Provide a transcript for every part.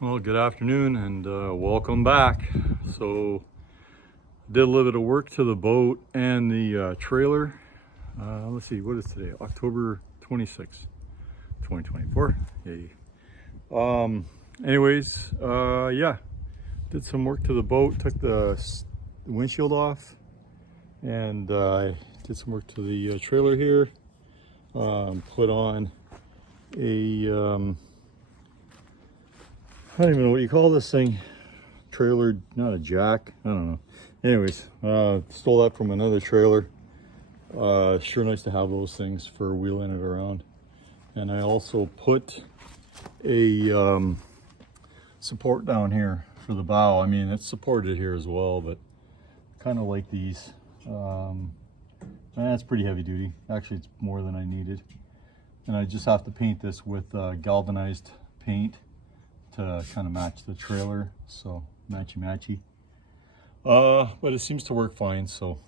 Well, good afternoon and welcome back. So, did a little bit of work to the boat and the trailer. Let's see, what is today? October 26th, 2024. Yay. Anyways, yeah, did some work to the boat, took the windshield off, and did some work to the trailer here. Put on a I don't even know what you call this thing. Trailer, not a jack. I don't know. Anyways, stole that from another trailer. Sure nice to have those things for wheeling it around. And I also put a support down here for the bow. I mean, it's supported here as well, but kind of like these. That's pretty heavy duty. Actually, it's more than I needed. And I just have to paint this with galvanized paint to kind of match the trailer, so matchy. But it seems to work fine. So,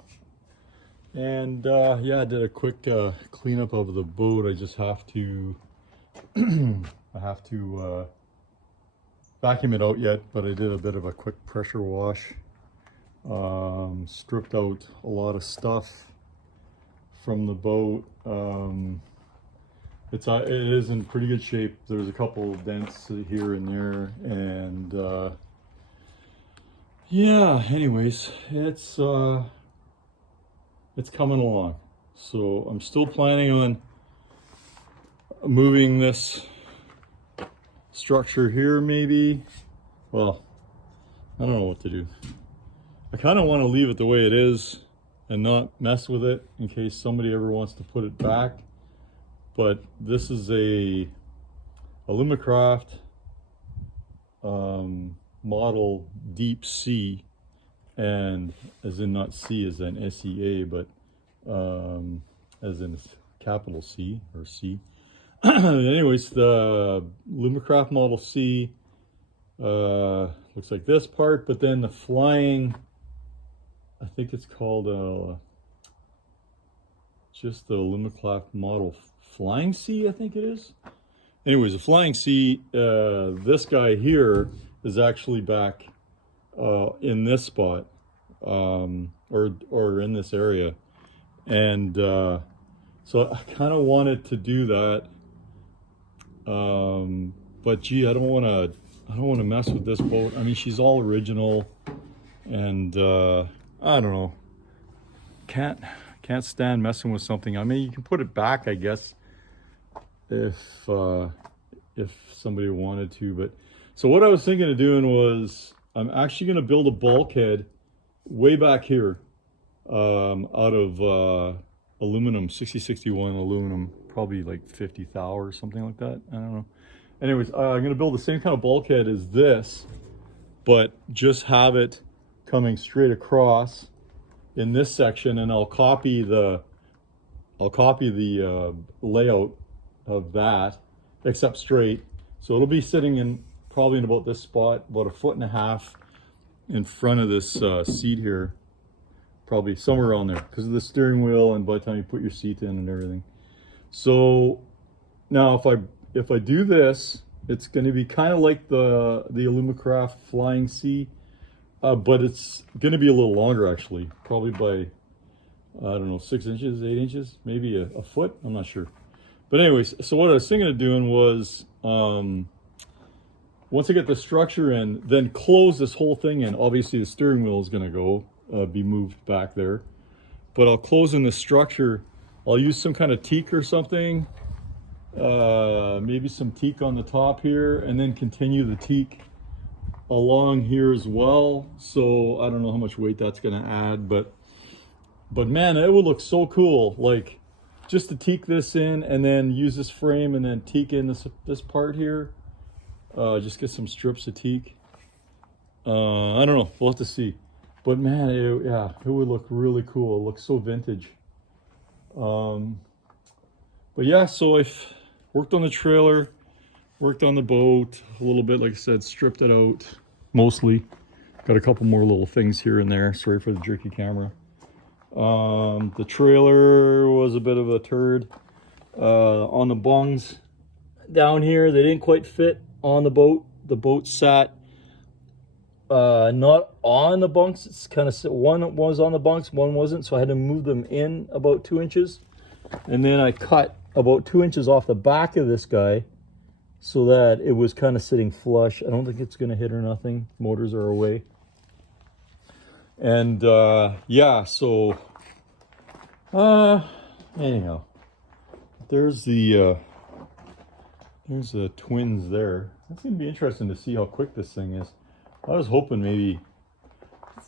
and yeah, I did a quick cleanup of the boat. I just have to I have to vacuum it out yet, but I did a bit of a quick pressure wash. Stripped out a lot of stuff from the boat. It is in pretty good shape. There's a couple of dents here and there, and yeah. Anyways, it's coming along. So I'm still planning on moving this structure here, maybe. Well, I don't know what to do. I kind of want to leave it the way it is and not mess with it in case somebody ever wants to put it back. But this is a Alumacraft model deep sea, and as in not C as in SEA, but as in capital C or C. Anyways, the Alumacraft Model C looks like this part, but then the flying, I think it's called just the Alumacraft Model Flying C, I think it is. Anyways, the Flying C, this guy here is actually back in this spot, or in this area, and so I kind of wanted to do that, but gee, I don't want to mess with this boat. I mean, she's all original, and I don't know, can't stand messing with something. I mean, you can put it back, I guess, if somebody wanted to. But so what I was thinking of doing was I'm actually going to build a bulkhead way back here, out of aluminum, 6061 aluminum, probably like 50 thou or something like that. I don't know. Anyways, I'm going to build the same kind of bulkhead as this, but just have it coming straight across in this section, and I'll copy the layout of that, except straight. So it'll be sitting in probably in about this spot, about 1.5 feet in front of this seat here, probably somewhere around there, because of the steering wheel, and by the time you put your seat in and everything. So now if I do this, it's going to be kind of like the Alumacraft Flying C, but it's going to be a little longer, actually, probably by, I don't know, 6 inches, 8 inches, maybe a foot, I'm not sure. But anyways, so what I was thinking of doing was, once I get the structure in, then close this whole thing in. Obviously the steering wheel is going to go, be moved back there, but I'll close in the structure. I'll use some kind of teak or something, maybe some teak on the top here, and then continue the teak along here as well. So I don't know how much weight that's going to add, but man, it would look so cool, like just to teak this in and then use this frame and then teak in this part here. Just get some strips of teak. I don't know, we'll have to see. But man, it would look really cool. It looks so vintage. But yeah, so I've worked on the trailer, worked on the boat a little bit, like I said, stripped it out mostly. Got a couple more little things here and there. Sorry for the jerky camera. The trailer was a bit of a turd. On the bungs down here, they didn't quite fit on the boat the boat sat not on the bunks. It's kind of, one was on the bunks, one wasn't, so I had to move them in about 2 inches. And then I cut about 2 inches off the back of this guy so that it was kind of sitting flush. I don't think it's going to hit or nothing. Motors are away. And yeah, so anyhow, there's the twins there. That's going to be interesting to see how quick this thing is. I was hoping maybe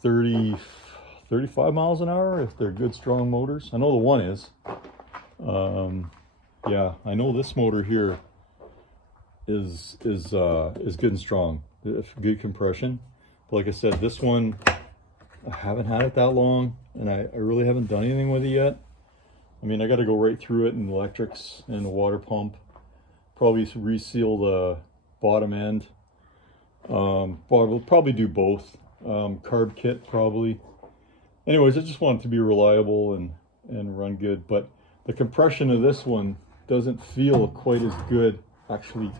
35 miles an hour if they're good strong motors. I know the one is. Yeah, I know this motor here is good and strong, good compression. But like I said, this one, I haven't had it that long, and I really haven't done anything with it yet. I mean, I got to go right through it in electrics and a water pump. Probably reseal the bottom end. We'll probably do both. Carb kit probably. Anyways, I just want it to be reliable and run good. But the compression of this one doesn't feel quite as good. Actually,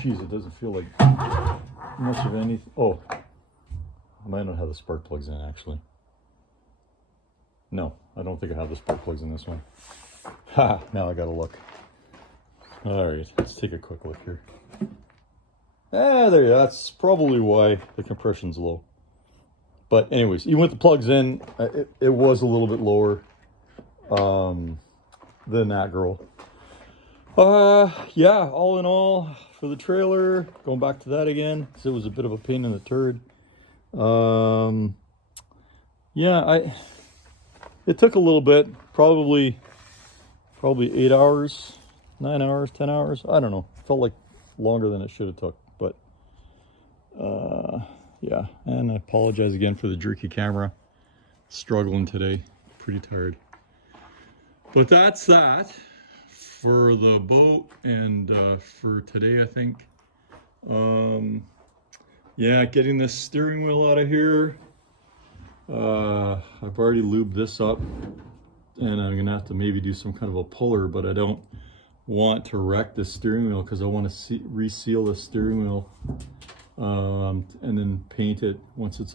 geez, it doesn't feel like much of anything. Oh, I might not have the spark plugs in actually. No, I don't think I have the spark plugs in this one. Ha, now I gotta look. All right, let's take a quick look here. There, that's probably why the compression's low. But anyways, even with the plugs in, it was a little bit lower than that girl. Yeah, all in all, for the trailer, going back to that again, because it was a bit of a pain in the turd. Yeah, it took a little bit, probably 8 hours, 9 hours, 10 hours. I don't know. Felt like longer than it should have took, but yeah. And I apologize again for the jerky camera. Struggling today, pretty tired. But that's that for the boat and for today, I think. Yeah, getting this steering wheel out of here. I've already lubed this up, and I'm gonna have to maybe do some kind of a puller, but I don't want to wreck the steering wheel because I want to reseal the steering wheel and then paint it once its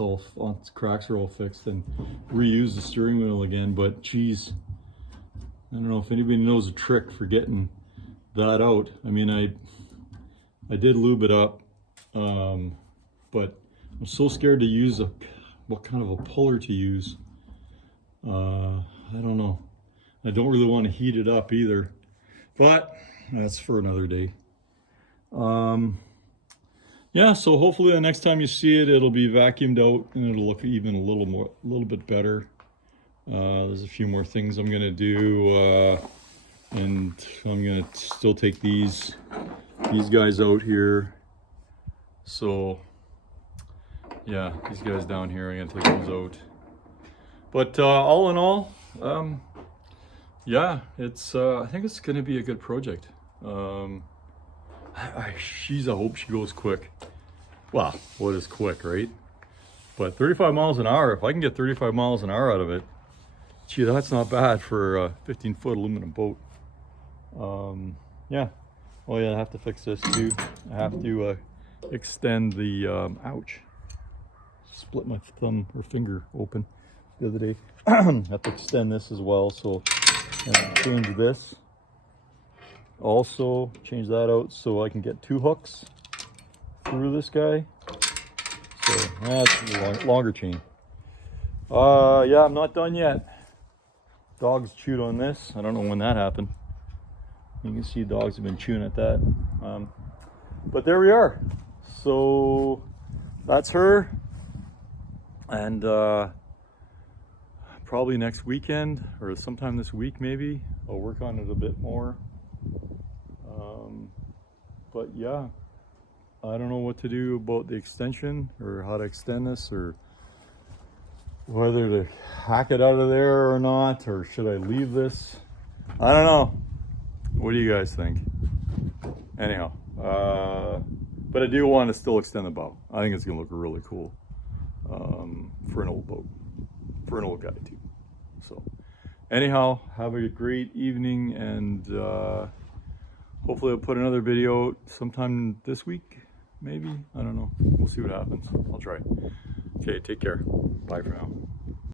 cracks are all fixed, and reuse the steering wheel again. But geez, I don't know if anybody knows a trick for getting that out. I mean, I did lube it up, but I'm so scared to use what kind of a puller to use. I don't know. I don't really want to heat it up either, but that's for another day. Yeah, so hopefully the next time you see it, it'll be vacuumed out and it'll look even a little bit better. There's a few more things I'm gonna do, and I'm gonna still take these guys out here. So yeah, these guys down here, I'm gonna take those out. But all in all, yeah, it's I think it's gonna be a good project. I hope she goes quick. Well, what is quick, right? But 35 miles an hour, if I can get 35 miles an hour out of it, gee, that's not bad for a 15-foot aluminum boat. Yeah. Oh yeah, I have to fix this too. I have to extend the, ouch. Split my thumb or finger open the other day. I have to extend this as well, so change this. Also change that out so I can get 2 hooks through this guy. So that's a longer chain. Yeah, I'm not done yet. Dogs chewed on this. I don't know when that happened. You can see dogs have been chewing at that. But there we are. So that's her. And probably next weekend or sometime this week maybe, I'll work on it a bit more. But yeah, I don't know what to do about the extension or how to extend this, or whether to hack it out of there or not, or should I leave this? I don't know. What do you guys think? Anyhow, but I do want to still extend the bow. I think it's gonna look really cool for an old boat, for an old guy too. So anyhow, have a great evening, and hopefully I'll put another video out sometime this week. maybe, I don't know. We'll see what happens. I'll try. Okay, take care. Bye for now.